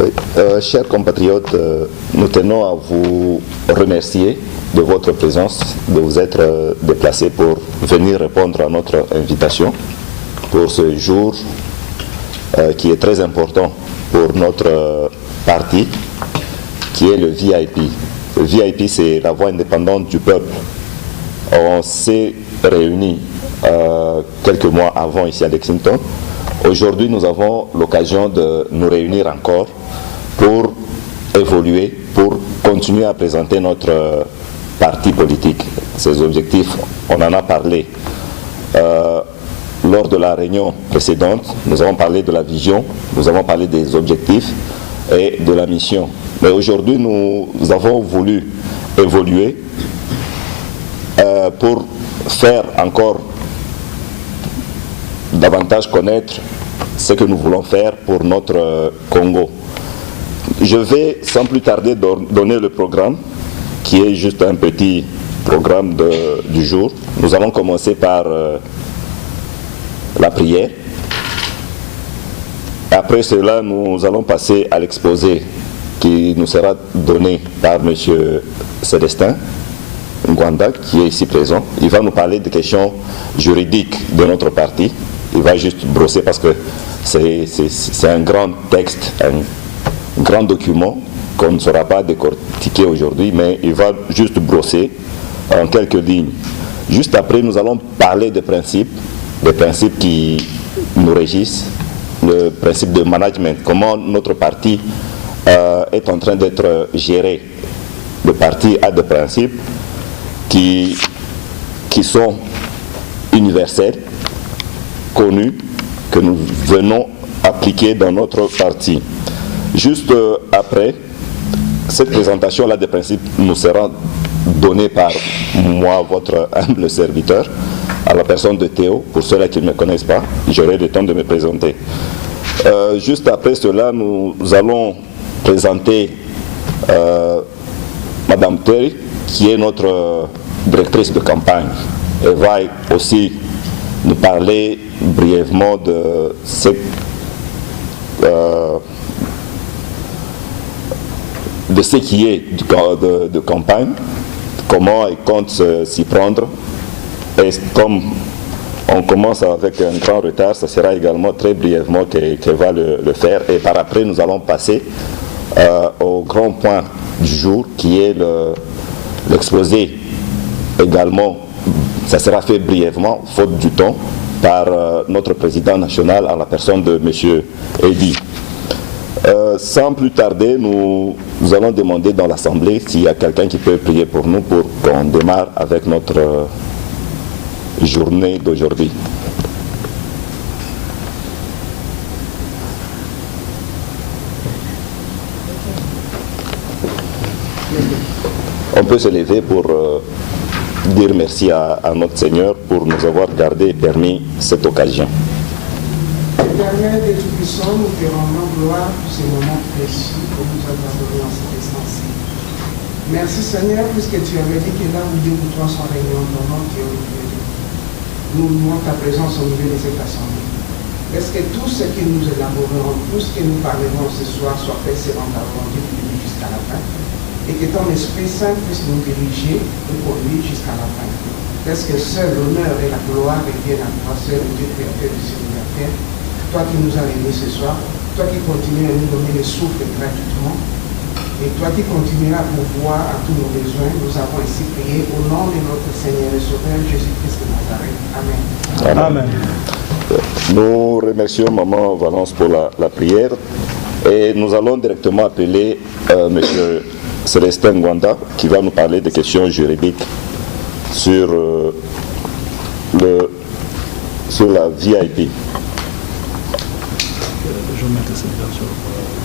Oui. Chers compatriotes, nous tenons à vous remercier de votre présence, de vous être déplacés pour venir répondre à notre invitation pour ce jour qui est très important pour notre parti, qui est le VIP. Le VIP, c'est la voix indépendante du peuple. On s'est réunis quelques mois avant ici à Lexington. Aujourd'hui, nous avons l'occasion de nous réunir encore pour évoluer, pour continuer à présenter notre parti politique. Ses objectifs, on en a parlé lors de la réunion précédente. Nous avons parlé de la vision, nous avons parlé des objectifs et de la mission. Mais aujourd'hui, nous avons voulu évoluer pour faire encore davantage connaître ce que nous voulons faire pour notre Congo. Je vais sans plus tarder donner le programme, qui est juste un petit programme du jour. Nous allons commencer par la prière. Après cela, nous allons passer à l'exposé qui nous sera donné par M. Célestin Ngwanda, qui est ici présent. Il va nous parler des questions juridiques de notre parti. Il va juste brosser parce que c'est un grand texte, un grand document qu'on ne saura pas décortiquer aujourd'hui, mais il va juste brosser en quelques lignes. Juste après, nous allons parler des principes qui nous régissent, le principe de management, comment notre parti est en train d'être géré. Le parti a des principes qui sont universels, connus, que nous venons appliquer dans notre parti. Juste après, cette présentation-là des principes nous sera donnée par moi, votre humble serviteur, à la personne de Théo. Pour ceux-là qui ne me connaissent pas, j'aurai le temps de me présenter. Juste après cela, nous allons présenter Madame Terry, qui est notre directrice de campagne. Elle va aussi nous parler brièvement de ce qui est de campagne, comment elle compte s'y prendre. Et comme on commence avec un grand retard, ça sera également très brièvement qu'elle va le faire. Et par après, nous allons passer au grand point du jour, qui est l'exposé également. Ça sera fait brièvement, faute du temps, par notre président national à la personne de M. Eddy. Sans plus tarder, nous allons demander dans l'Assemblée s'il y a quelqu'un qui peut prier pour nous pour qu'on démarre avec notre journée d'aujourd'hui. On peut se lever pour dire merci à notre Seigneur pour nous avoir gardé et permis cette occasion. Éternel et Tout-Puissant, nous te rendons gloire pour ces moments précieux que nous avons donnés en cet instant-ci. Merci Seigneur, puisque tu avais dit que là où Dieu ou toi sont réunis en ton nom, tu es au milieu de nous. Nous louons ta présence au milieu de cette assemblée. Est-ce que tout ce que nous élaborerons, tout ce que nous parlerons ce soir soit fait selon ta volonté du début jusqu'à la fin, et que ton Esprit Saint puisse nous diriger et conduire jusqu'à la fin. Est-ce que seul l'honneur et la gloire reviennent à toi, seul Dieu créateur du ciel et de la terre, toi qui nous as réunis ce soir, toi qui continues à nous donner le souffle gratuitement, et toi qui continueras à pourvoir à tous nos besoins, nous avons ici prié au nom de notre Seigneur et Sauveur Jésus-Christ de Nazareth. Amen. Amen. Nous remercions Maman Valence pour la prière et nous allons directement appeler M. Célestin Ngwanda qui va nous parler des questions juridiques sur la VIP. Je vais mettre cette version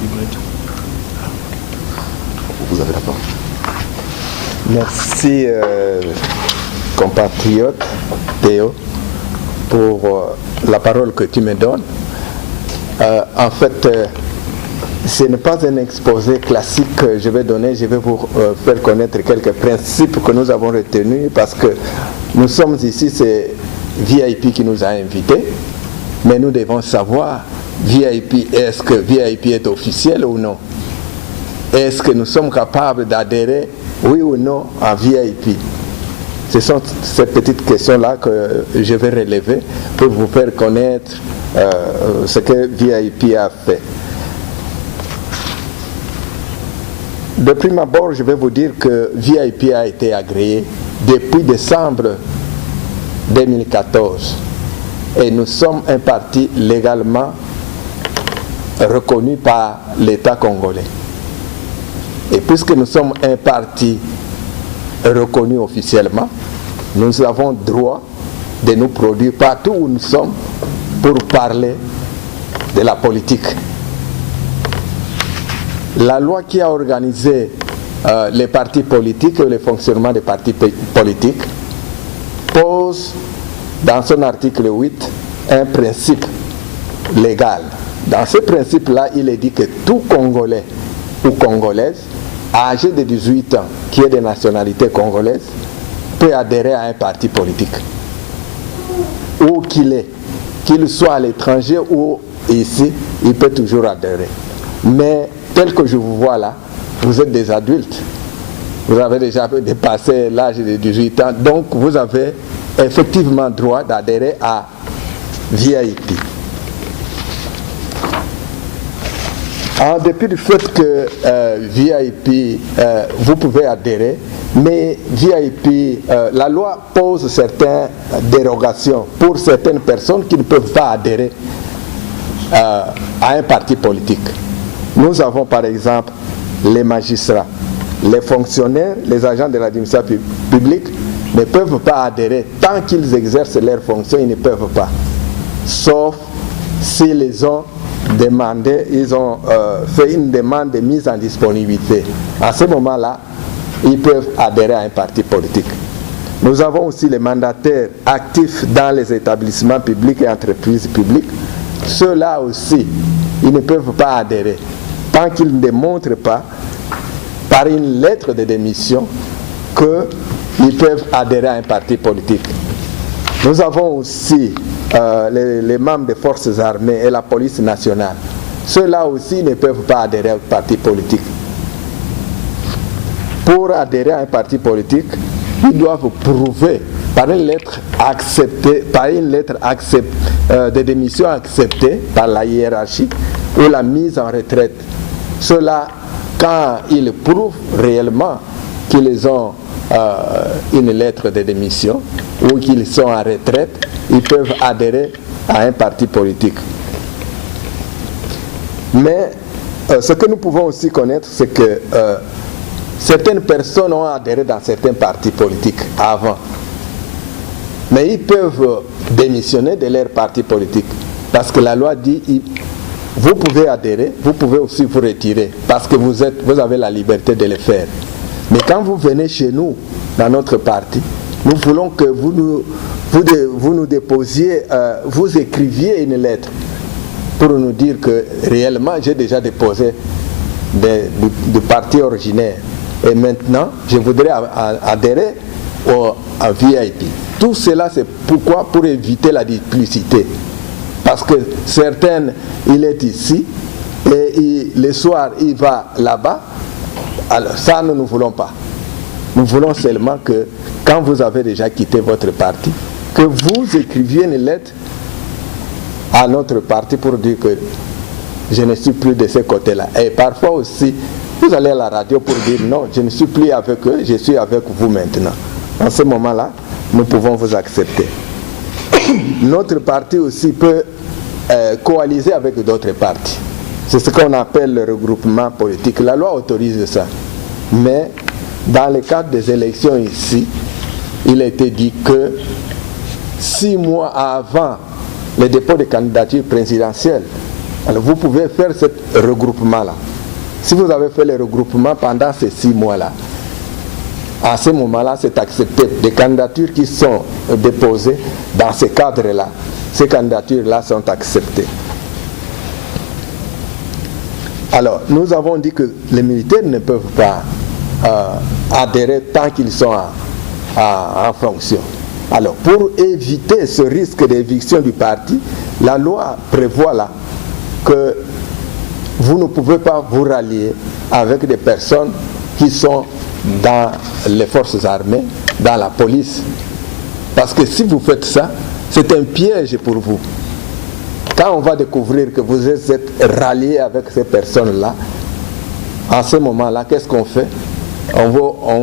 vibrette. Vous avez la parole. Merci, compatriote Théo, pour la parole que tu me donnes. En fait, ce n'est pas un exposé classique que je vais donner, je vais vous faire connaître quelques principes que nous avons retenus parce que nous sommes ici, c'est VIP qui nous a invités, mais nous devons savoir VIP, est-ce que VIP est officiel ou non? Est-ce que nous sommes capables d'adhérer, oui ou non, à VIP? Ce sont ces petites questions-là que je vais relever pour vous faire connaître ce que VIP a fait. De prime abord, je vais vous dire que VIP a été agréé depuis décembre 2014 et nous sommes un parti légalement reconnu par l'État congolais. Et puisque nous sommes un parti reconnu officiellement, nous avons droit de nous produire partout où nous sommes pour parler de la politique. La loi qui a organisé les partis politiques et le fonctionnement des partis politiques pose dans son article 8 un principe légal. Dans ce principe-là, il est dit que tout Congolais ou Congolaise âgé de 18 ans qui est de nationalité congolaise peut adhérer à un parti politique. Où qu'il est, qu'il soit à l'étranger ou ici, il peut toujours adhérer. Mais tel que je vous vois là, vous êtes des adultes. Vous avez déjà dépassé l'âge de 18 ans, donc vous avez effectivement droit d'adhérer à VIP. En dépit du fait que VIP, vous pouvez adhérer, mais VIP, la loi pose certaines dérogations pour certaines personnes qui ne peuvent pas adhérer à un parti politique. Nous avons par exemple les magistrats, les fonctionnaires, les agents de l'administration publique ne peuvent pas adhérer tant qu'ils exercent leurs fonctions, ils ne peuvent pas, sauf s'ils les ont demandé, ils ont fait une demande de mise en disponibilité. À ce moment-là, ils peuvent adhérer à un parti politique. Nous avons aussi les mandataires actifs dans les établissements publics et entreprises publiques. Ceux-là aussi, ils ne peuvent pas adhérer tant qu'ils ne démontrent pas par une lettre de démission qu'ils peuvent adhérer à un parti politique. Nous avons aussi les membres des forces armées et la police nationale. Ceux-là aussi ne peuvent pas adhérer à un parti politique. Pour adhérer à un parti politique, ils doivent prouver par une lettre acceptée, de démission acceptée par la hiérarchie ou la mise en retraite. Ceux-là, quand ils prouvent réellement qu'ils ont une lettre de démission ou qu'ils sont en retraite, ils peuvent adhérer à un parti politique. Mais ce que nous pouvons aussi connaître, c'est que certaines personnes ont adhéré dans certains partis politiques avant. Mais ils peuvent démissionner de leur parti politique. Parce que la loi dit, vous pouvez adhérer, vous pouvez aussi vous retirer. Parce que vous avez la liberté de le faire. Mais quand vous venez chez nous, dans notre parti, nous voulons que vous nous déposiez, vous écriviez une lettre pour nous dire que réellement j'ai déjà déposé du parti originaire. Et maintenant, je voudrais adhérer à VIP. Tout cela, c'est pourquoi? Pour éviter la duplicité. Parce que certaines, il est ici, et le soir, il va là-bas. Alors ça, nous ne voulons pas. Nous voulons seulement que, quand vous avez déjà quitté votre parti, que vous écriviez une lettre à notre parti pour dire que je ne suis plus de ce côté-là. Et parfois aussi, vous allez à la radio pour dire non, je ne suis plus avec eux, je suis avec vous maintenant. En ce moment-là, nous pouvons vous accepter. Notre parti aussi peut coaliser avec d'autres partis. C'est ce qu'on appelle le regroupement politique. La loi autorise ça. Mais dans le cadre des élections ici, il a été dit que 6 mois avant le dépôt de candidature présidentielle, alors vous pouvez faire ce regroupement-là. Si vous avez fait le regroupement pendant ces 6 mois-là, à ce moment-là, c'est accepté. Des candidatures qui sont déposées dans ce cadre-là, ces candidatures-là sont acceptées. Alors, nous avons dit que les militaires ne peuvent pas adhérer tant qu'ils sont en fonction. Alors, pour éviter ce risque d'éviction du parti, la loi prévoit là que vous ne pouvez pas vous rallier avec des personnes qui sont dans les forces armées, dans la police. Parce que si vous faites ça, c'est un piège pour vous. Quand on va découvrir que vous êtes rallié avec ces personnes-là, en ce moment-là, qu'est-ce qu'on fait? On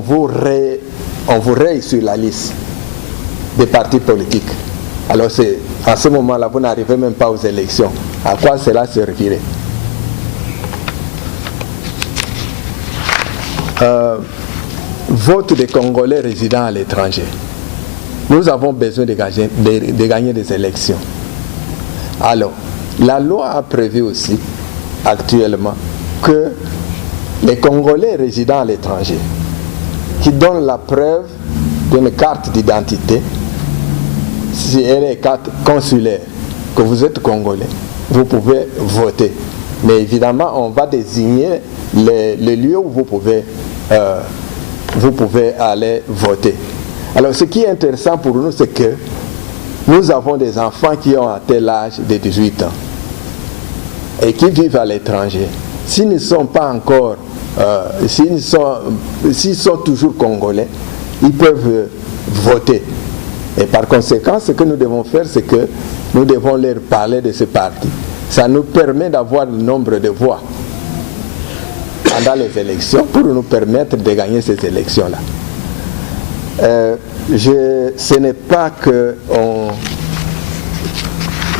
vous raye sur la liste des partis politiques. Alors à ce moment-là, vous n'arrivez même pas aux élections. À quoi cela servirait? Vote des Congolais résidant à l'étranger. Nous avons besoin de gagner des élections. Alors, la loi a prévu aussi, actuellement, que les Congolais résidant à l'étranger, qui donnent la preuve d'une carte d'identité, si elle est carte consulaire, que vous êtes Congolais, vous pouvez voter. Mais évidemment, on va désigner les lieux où vous pouvez aller voter. Alors, ce qui est intéressant pour nous, c'est que nous avons des enfants qui ont atteint l'âge de 18 ans et qui vivent à l'étranger. S'ils ne sont pas encore, s'ils sont toujours congolais, ils peuvent voter. Et par conséquent, ce que nous devons faire, c'est que nous devons leur parler de ce parti. Ça nous permet d'avoir le nombre de voix pendant les élections pour nous permettre de gagner ces élections-là. Ce n'est pas que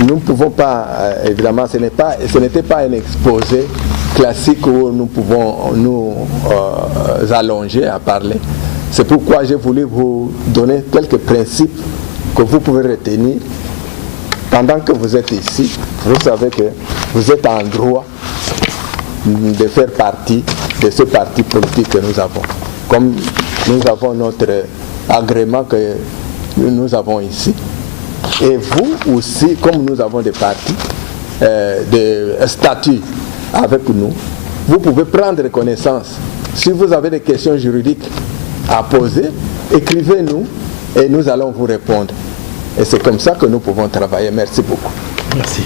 nous ne pouvons pas, évidemment, ce n'était pas un exposé classique où nous pouvons nous allonger à parler. C'est pourquoi j'ai voulu vous donner quelques principes que vous pouvez retenir pendant que vous êtes ici. Vous savez que vous êtes en droit de faire partie de ce parti politique que nous avons. Comme nous avons notre agrément que nous avons ici. Et vous aussi, comme nous avons des partis, des statuts avec nous, vous pouvez prendre connaissance. Si vous avez des questions juridiques à poser, écrivez-nous et nous allons vous répondre. Et c'est comme ça que nous pouvons travailler. Merci beaucoup. Merci.